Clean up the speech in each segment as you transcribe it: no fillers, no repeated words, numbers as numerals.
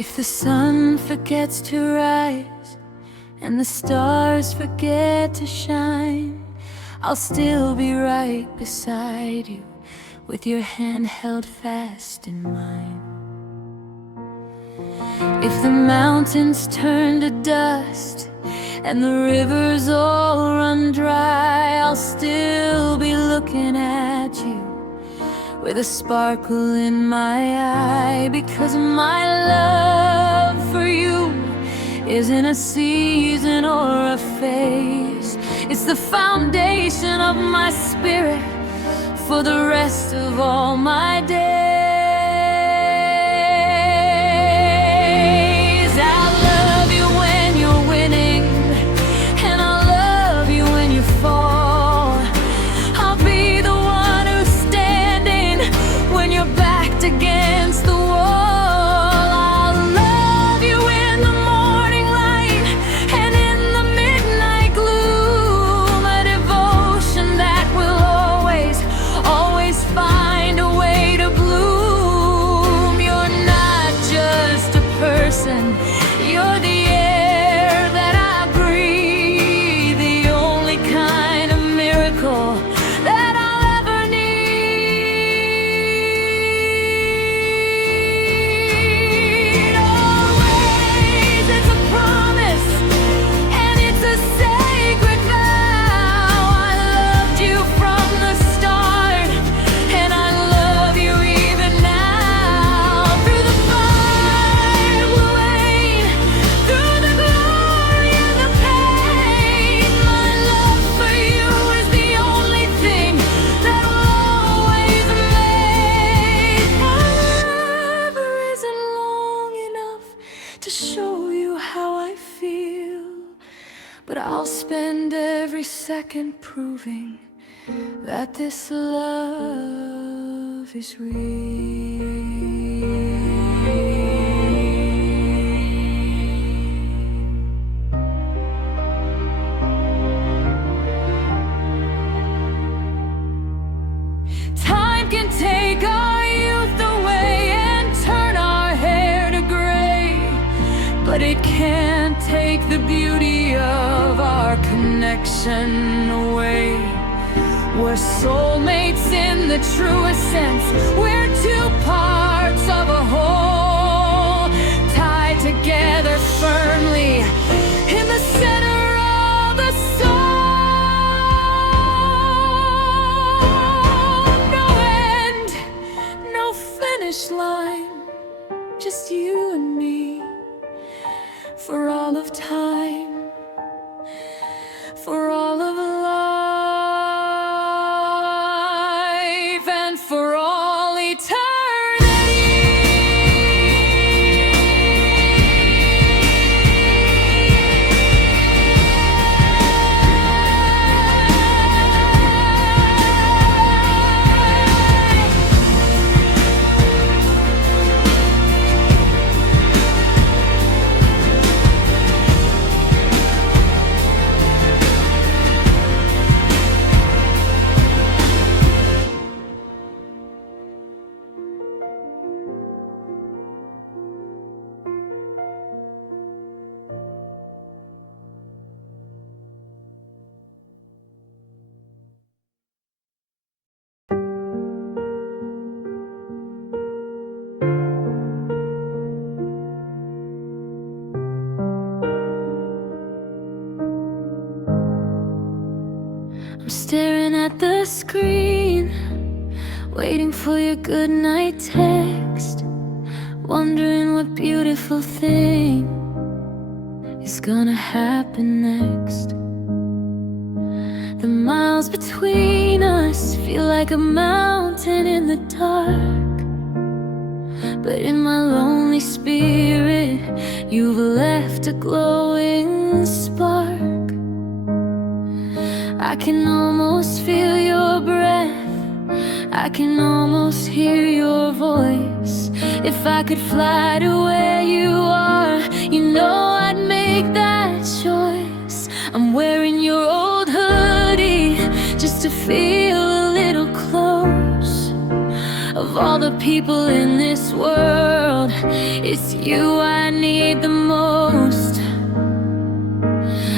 If the sun forgets to rise and the stars forget to shine, I'll still be right beside you, with your hand held fast in mine. If the mountains turn to dust and the rivers all run dry, I'll still be looking at you with a sparkle in my eye, because my love for you isn't a season or a phase. It's the foundation of my spirit for the rest of all my days. I'll love you when you're winning, and I'll love you when you fall. I'll be the one who's standing when you're backed against the wall. I'll love you in the morning light and in the midnight gloom, a devotion that will always find a way to bloom. You're not just a person, you're the air that I breathe, the only kind of miracle that I'll ever need. Always, it's a promise and it's a sacred vow. I loved you from the start, and I love you even now. Through the fire, blue rain, through the glory and the pain, my love for you is the only thing that will always remain. Forever isn't long enough to show you how I feel, but I'll spend every second proving that this love is real. Time can take our youth away and turn our hair to gray, but it can't take the beauty of our connection away. We're soulmates in the truest sense. We're two parts of a whole, tied together firmly in the center of the soul. No end, no finish line, just you and me for all of time, for all of life, and for all eternity. I'm staring at the screen, waiting for your goodnight text, wondering what beautiful thing is gonna happen next. The miles between us feel like a mountain in the dark, but in my lonely spirit you've left a glowing spark. I can almost feel your breath, I can almost hear your voice. If I could fly to where you are, you know I'd make that choice. I'm wearing your old hoodie just to feel a little close. Of all the people in this world, it's you I need the most.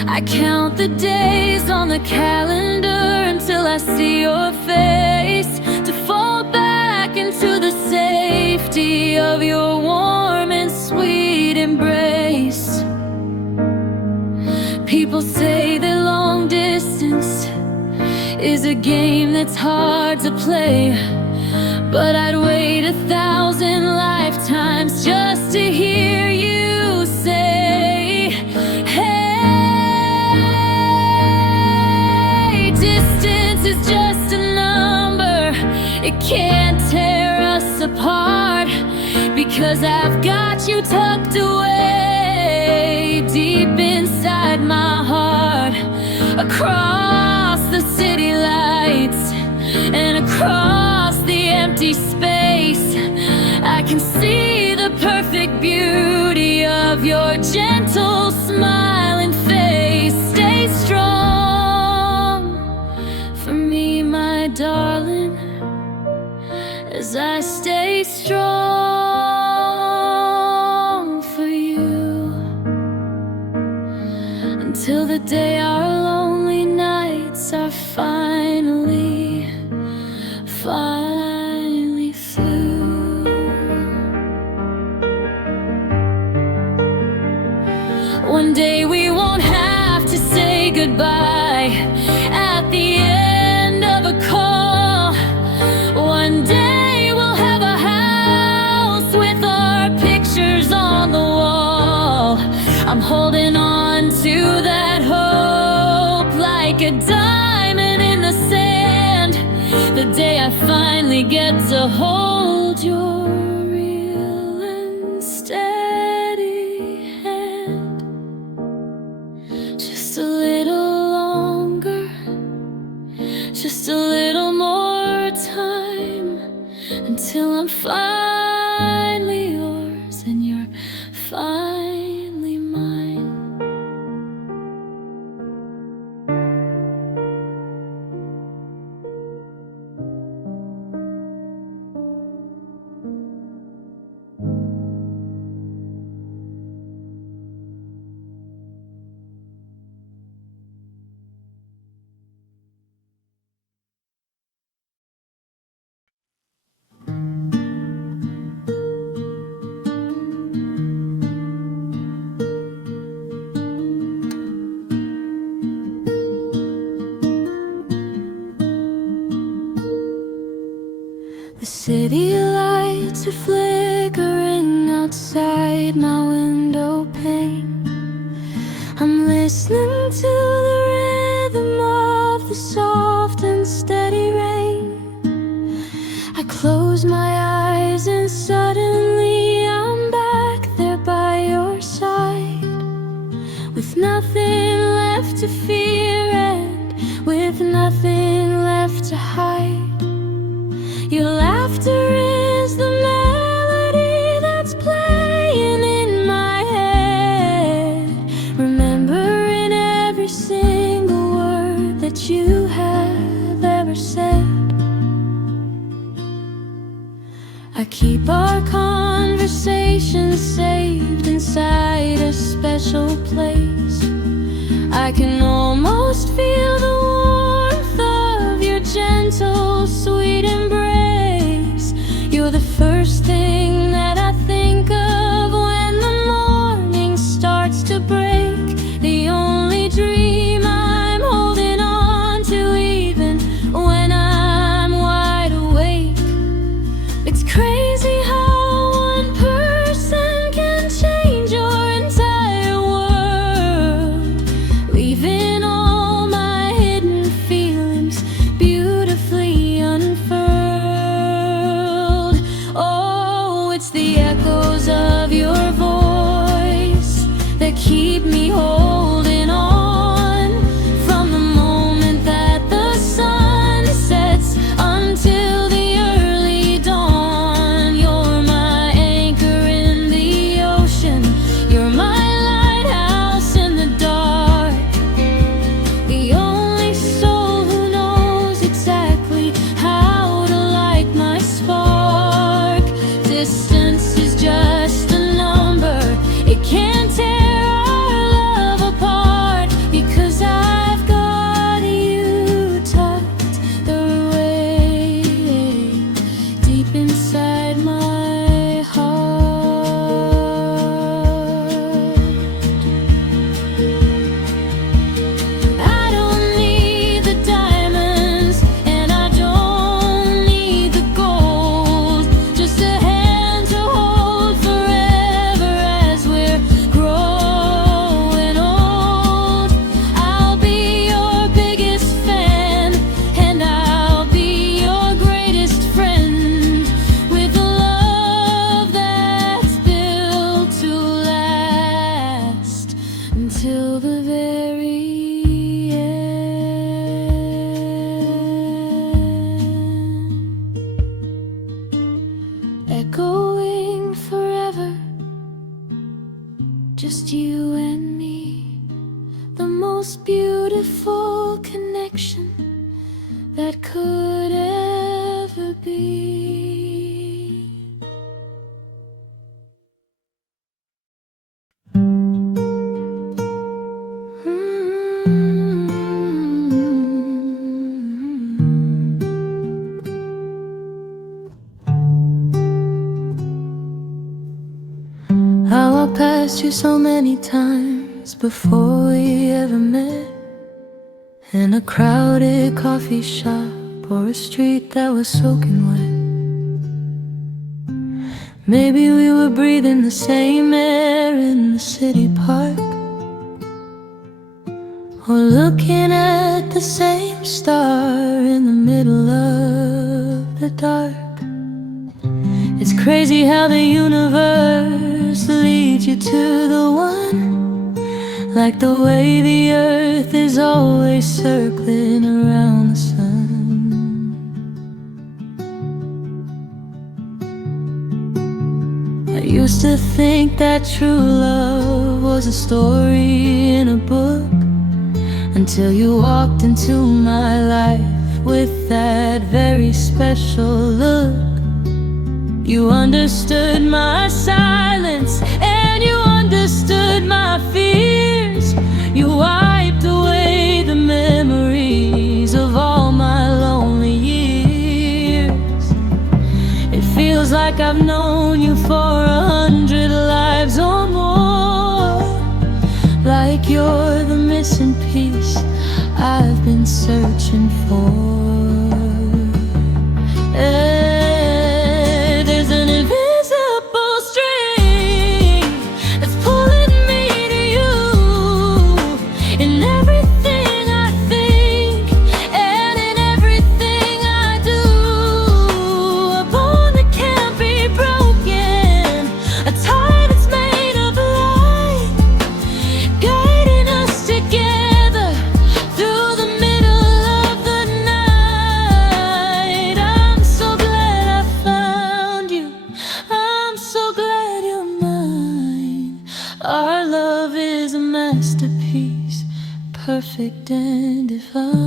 I count the days on the calendar until I see your face, to fall back into the safety of your warm and sweet embrace. People say that long distance is a game that's hard to play, but I'd wait 1,000 lifetimes just to hear you say, hey, distance is just a number, it can't tear us apart, because I've got you tucked away deep inside my heart. Across the city lights and across the empty space, I can see the perfect beauty of your gentle smiling face. Stay strong for me, my darling, as I stay strong for you, until the day our lonely nights are finally through. One day we won't have to say goodbye at the end of a call. One day we'll have a house with our pictures on the wall. I'm holding on to that hope like a diamond in the sand, the day I finally get to hold your real and steady hand. Just a little longer, just a little more time, until I'm finally yours and you're finally mine. The city lights are flickering outside my window pane. I'm listening to the rhythm of the soft and steady rain. I close my eyes and suddenly I'm back there by your side, with nothing left to fear and with nothing left to hide. Your laughter is the melody that's playing in my head, remembering every single word that you have ever said. I keep our conversations saved inside a special place. I can almost feel the warmth of your gentle, sweet embrace. You're the first thing that I think of when the morning starts to break, the only dream I'm holding on to even when I'm wide awake. It's crazy how one person can change your entire world, leaving all my till the very end, echoing forever, just you and me, the most beautiful connection that could ever be. How I passed you so many times before we ever met, in a crowded coffee shop or a street that was soaking wet. Maybe we were breathing the same air in the city park, or looking at the same star in the middle of the dark. It's crazy how the universe leads you to the one, like the way the earth is always circling around the sun. I used to think that true love was a story in a book, until you walked into my life with that very special look. You understood my silence, and you understood my fears. You wiped away the memories of all my lonely years. It feels like I've known you for 100 lives or more, like you're the missing piece I've been searching for. There's an invisible string that's pulling me to you, in everything I think and in everything I do. A bond that can't be broken, a tie that's made of light, guiding us together through the middle of the night. I'm so glad I found you, I'm so glad you're mine. Our love is a masterpiece, perfect and divine.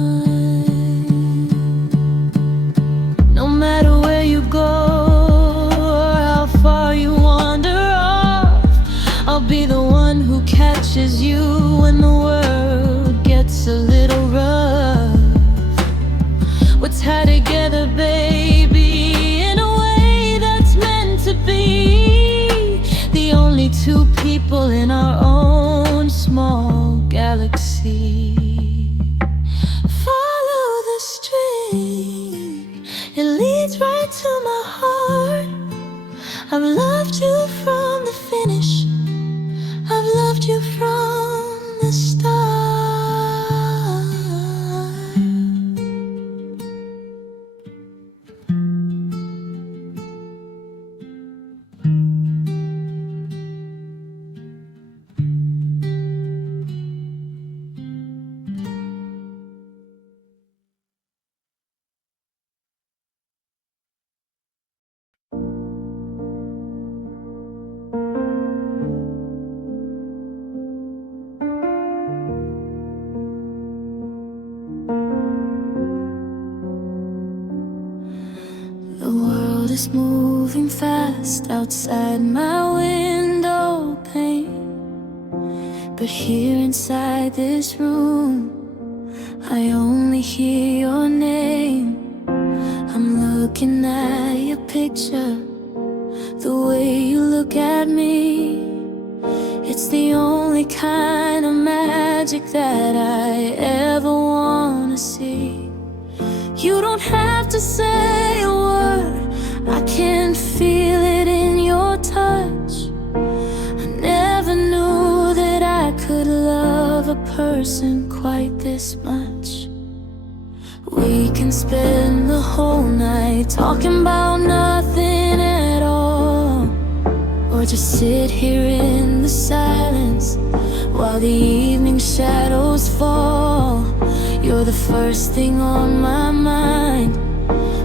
No matter where you go or how far you wander off, I'll be the one who catches you when the world gets a little rough. We're tied together, baby, in a way that's meant to be. The only two people in our own small galaxy. Follow the string, it leads right to my heart. I've loved you from the finish, I've loved you from the start. The world is moving fast outside my window pane, but here inside this room, I only hear your name. I'm looking at your picture, the way you look at me. It's the only kind of magic that I ever wanna see. You don't have to say a word, I can feel it in your touch. I never knew that I could love a person quite this much. We can spend the whole night talking about nothing at all, or just sit here in the silence while the evening shadows fall. You're the first thing on my mind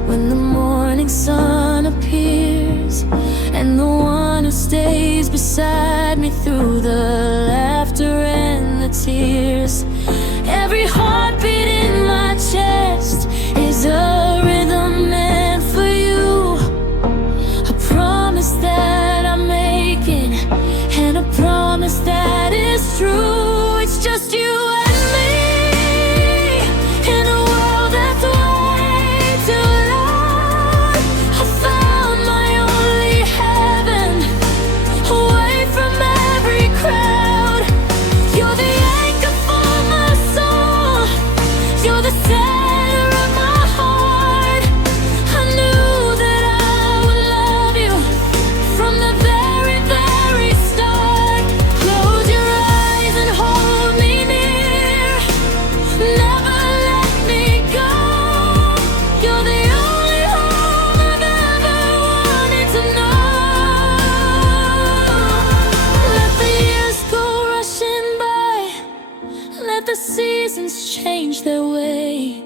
when the morning sun appears, and the one who stays beside me through the laughter and the tears. Every heartbeat in my chest is a rhythm meant for you. A promise that I'm making, and a promise that is true. It's just you and me in a world that's way too loud. I found my only heaven, away from every crowd. You're the anchor for my soul, you're the center of my heart. I knew that I would love you from the very, very start. Close your eyes and hold me near, never let me go. You're the only home I've ever wanted to know. Let the years go rushing by, let the seasons change their way.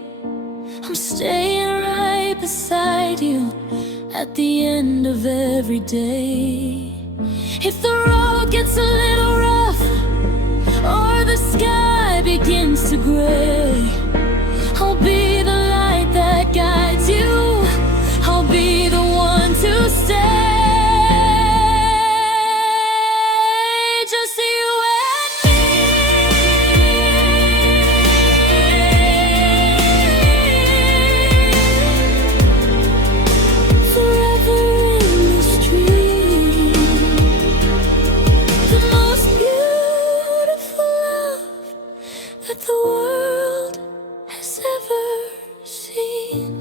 I'm staying right beside you at the end of every day. If the road gets a little rough, or the sky begins to gray, I'll be the light that guides you, I'll be the one to stay. Just you and me, forever in this dream. The most beautiful love that the world has ever seen.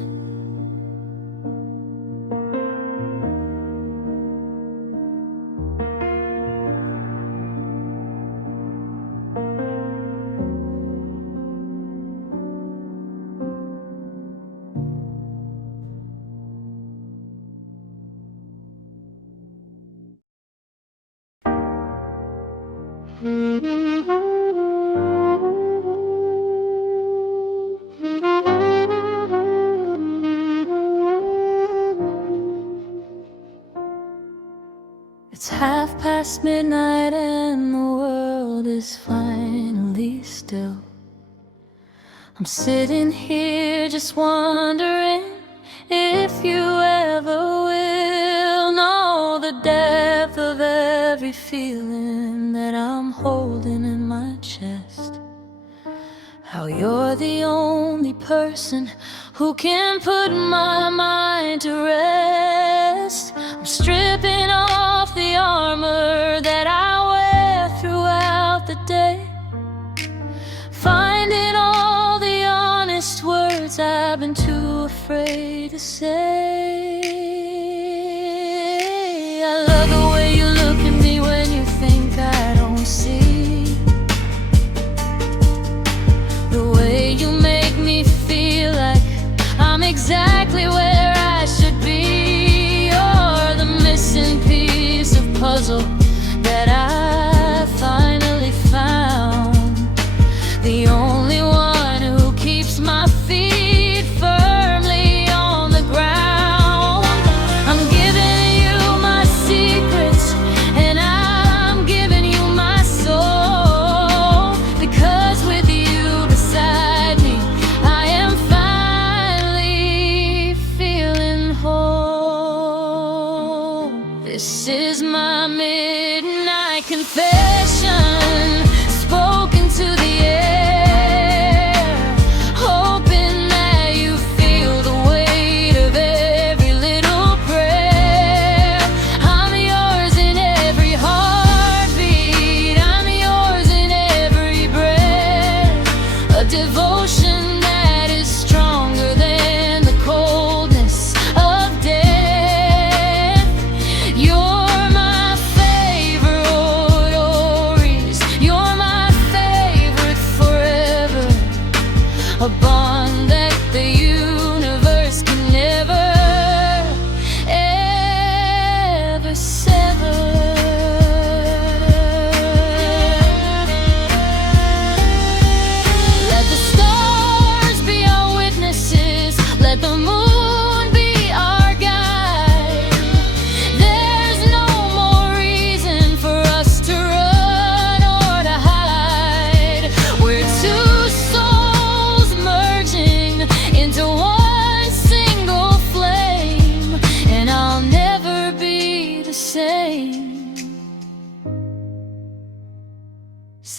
It's midnight and the world is finally still. I'm sitting here just wondering if you ever will know the depth of every feeling that I'm holding in my chest. How you're the only person who can put my mind to rest. I'm stripping off the armor that I wear throughout the day, finding all the honest words I've been too afraid to say. I love the way you look at me when you think I don't see, the way you make me feel like I'm exactly where I should be. You're the missing piece of puzzle that I finally found, the only one who keeps my feet firmly on the ground. I'm giving you my secrets, and I'm giving you my soul, because with you beside me, I am finally feeling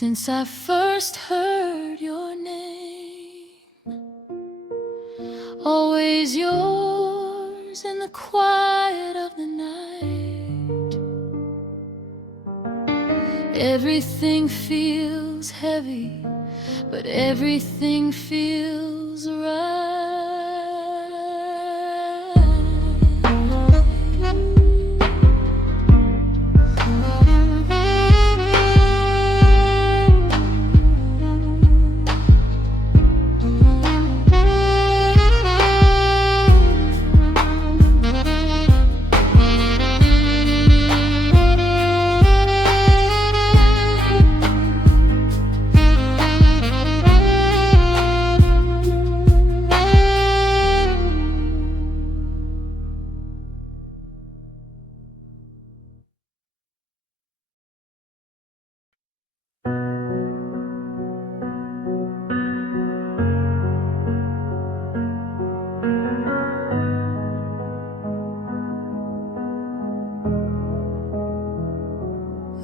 since I first heard your name. Always yours in the quiet of the night. Everything feels heavy, but everything feels right.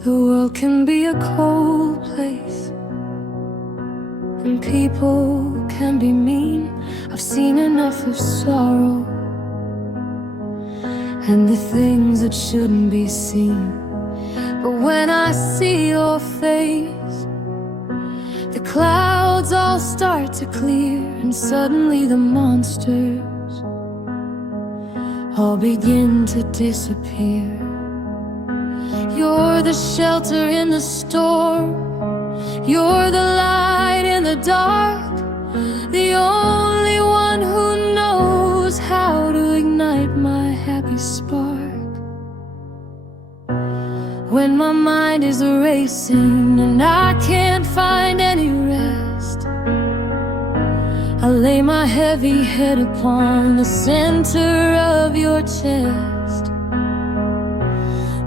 The world can be a cold place, and people can be mean. I've seen enough of sorrow and the things that shouldn't be seen. But when I see your face, the clouds all start to clear, and suddenly the monsters all begin to disappear. You're the shelter in the storm, you're the light in the dark, the only one who knows how to ignite my happy spark. When my mind is racing and I can't find any rest, I lay my heavy head upon the center of your chest.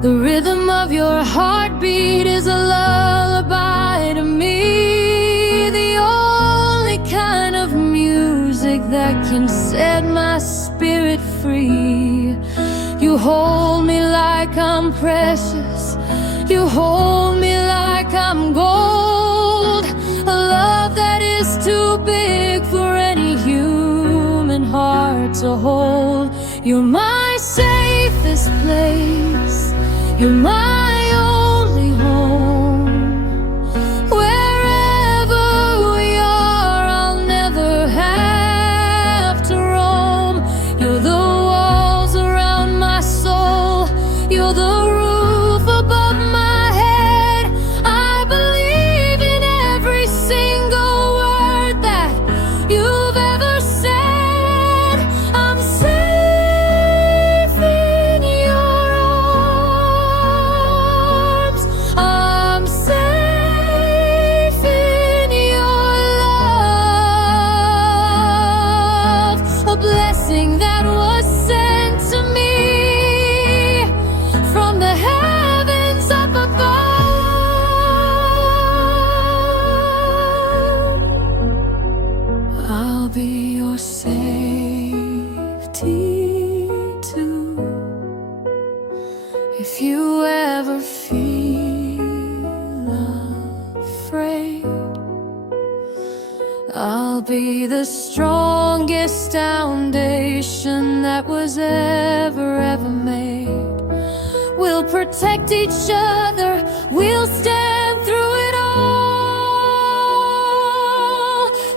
The rhythm of your heartbeat is a lullaby to me, the only kind of music that can set my spirit free. You hold me like I'm precious, you hold me like I'm gold, a love that is too big for any human heart to hold. You're my safest place, you're my only home. Wherever we are, I'll never have to roam. You're the walls around my soul, you're the roof above my head. I believe in every single word that you've ever said. I'm safe in your arms, I'm safe in your love, a blessing that was sent to me from the heavens up above. I'll be your safety too, if you ever feel afraid. I'll be the strongest foundation that was ever made. We'll protect each other, we'll stand through it all.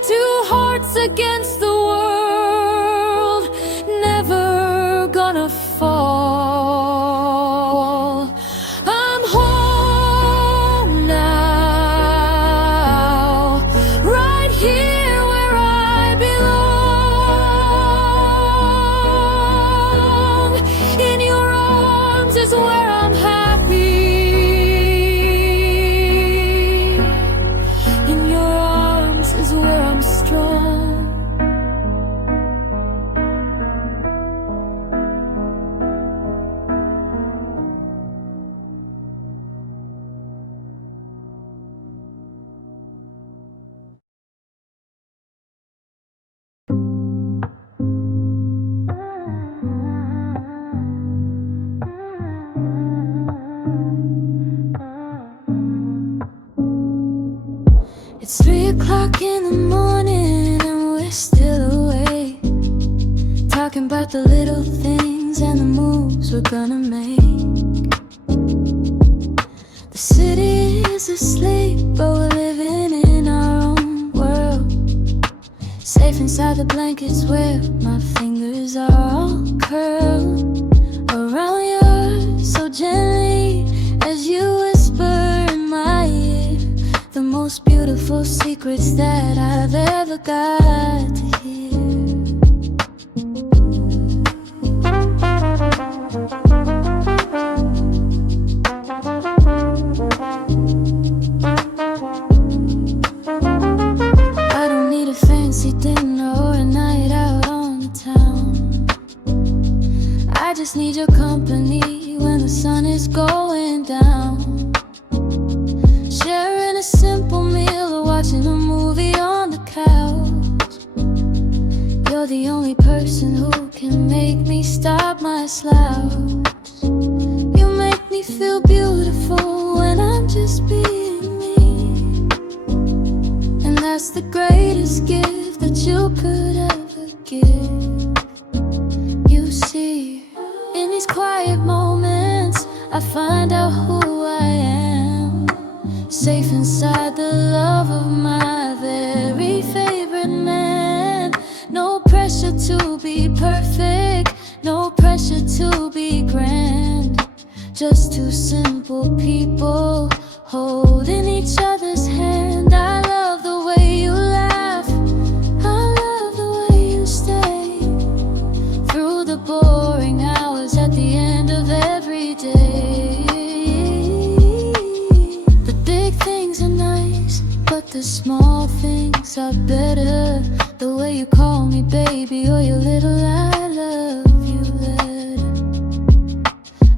Two hearts against the world, never gonna fall. I'm home now, right here where I belong. In your arms is where I'm happy. It's 3 o'clock in the morning and we're still awake, talking about the little things and the moves we're gonna make. The city is asleep, but we're living in our own world, safe inside the blankets where my fingers are all curled around yours so gently as you whisper in my ear the most beautiful secrets that I've ever got to hear. I don't need a fancy dinner or a night out on the town. I just need your company when the sun is going down, sharing a simple meal or watching a movie on the couch. You're the only person who can make me stop my slouch. You make me feel beautiful when I'm just being me, and that's the greatest gift that you could ever give. You see, in these quiet moments I find out who I am, safe inside the love of my very favorite man. No pressure to be perfect, no pressure to be grand, just two simple people holding each other's hand. I love the way you laugh, I love the way you stay through the boring hours at the end of every day. The big things are nice, but the small things are better. The way you call me baby or your little I love you letter.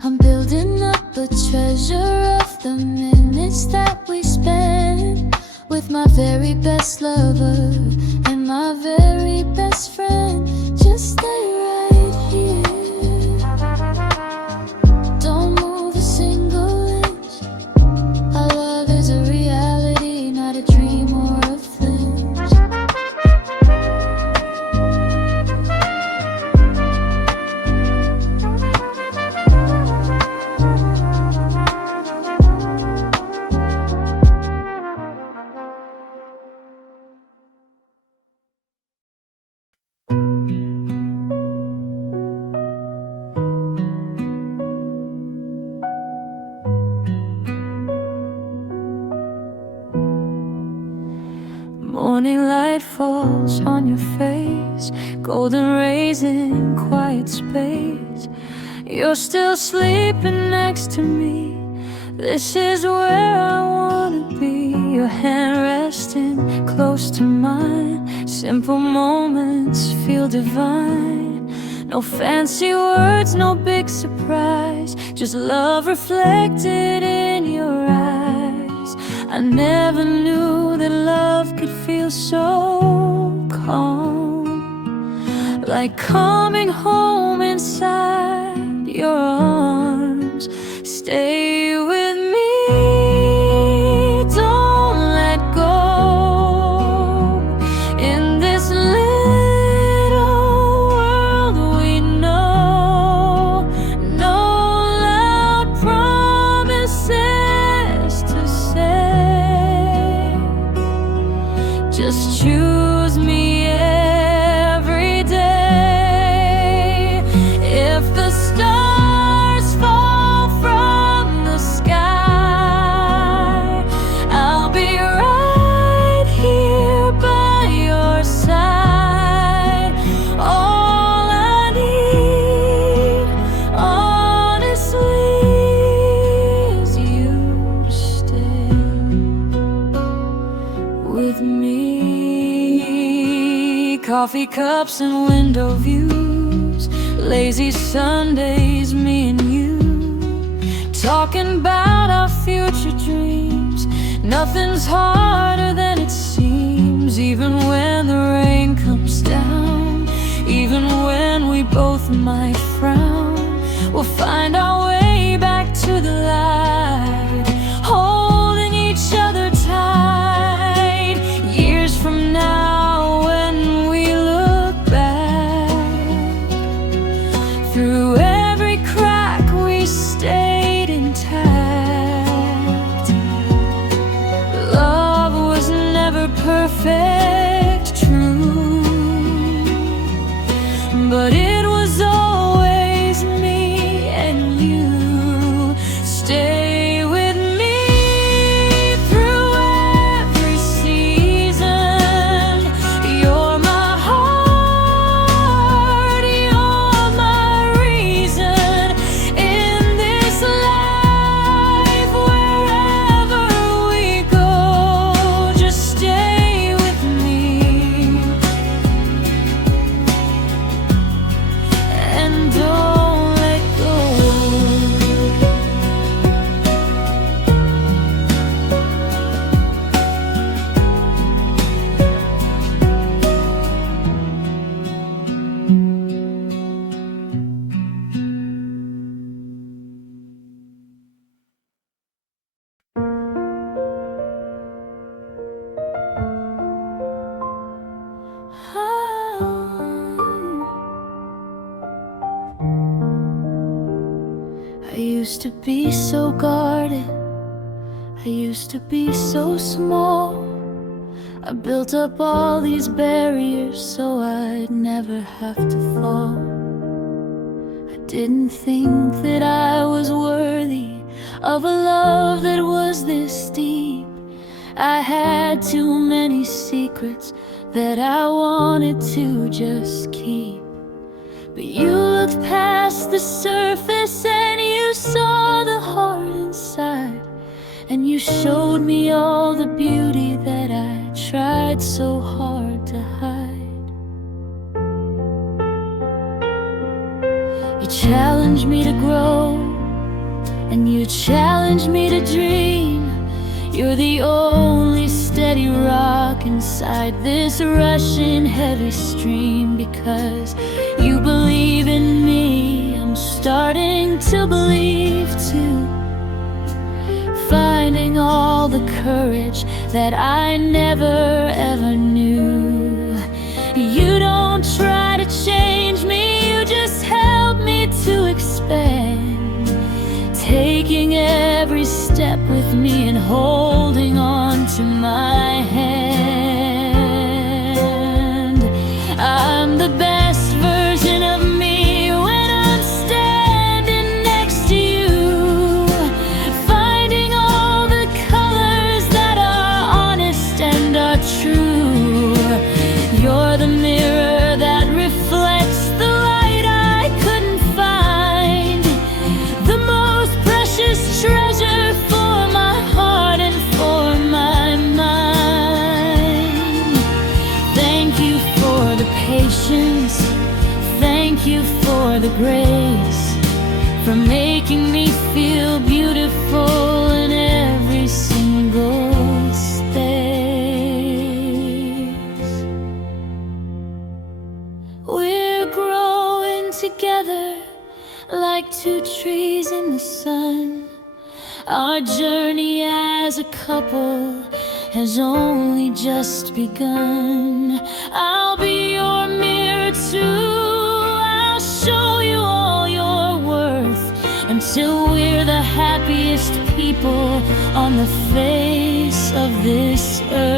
I'm building up a treasure of the minutes that we spend with my very best lover and my very best friend. Just stay right here, don't move a single inch. Our love is a reality, not a dream or a flinch. Morning light falls on your face, golden rays in quiet space. You're still sleeping next to me, this is where I wanna be. Your hand resting close to mine, simple moments feel divine. No fancy words, no big surprise, just love reflected in your eyes. I never knew that love could feel so calm, like coming home inside your arms. Stay with me, don't let go. In this little world we know, no loud promises to say. Just choose me every day. If the stars fall from the sky, I'll be right here by your side. All I need, honestly, is you to stay with me. Coffee cups and window views, lazy Sundays, me and you, talking about our future dreams. Nothing's harder than it seems, even when the rain comes down, even when we both might frown. We'll find our way back to the light, holding each other tight. perfect truth, but it was always me and you. Stay with me through every season. You're my heart, you're my reason in this life. Wherever we go, just stay with me and don't let go. I used to be so guarded, I used to be so small. I built up all these barriers so I'd never have to fall. I didn't think that I was worthy of a love that was this deep. I had too many secrets that I wanted to just keep. But you looked past the surface and you saw the heart inside, and you showed me all the beauty that I tried so hard to hide. You challenged me to grow, and you challenged me to dream. You're the only steady rock inside this rushing heavy stream. Because you believe in me, I'm starting to believe too. Finding all the courage that I never ever knew. You don't try to change me, you just help me to expand. Taking every step with me and holding on to my hand. I'm the best version of me when I'm standing next to you. Finding all the colors that are honest and are true. You're the mirror that reflects the light I couldn't find. The most precious treasure for my heart and for my mind. Thank you for the patience, thank you for the grace, for making me feel beautiful in every single space. We're growing together like two trees in the sun. Our journey as a couple has only just begun. I'll be your mirror too, I'll show you all your worth, until we're the happiest people on the face of this earth.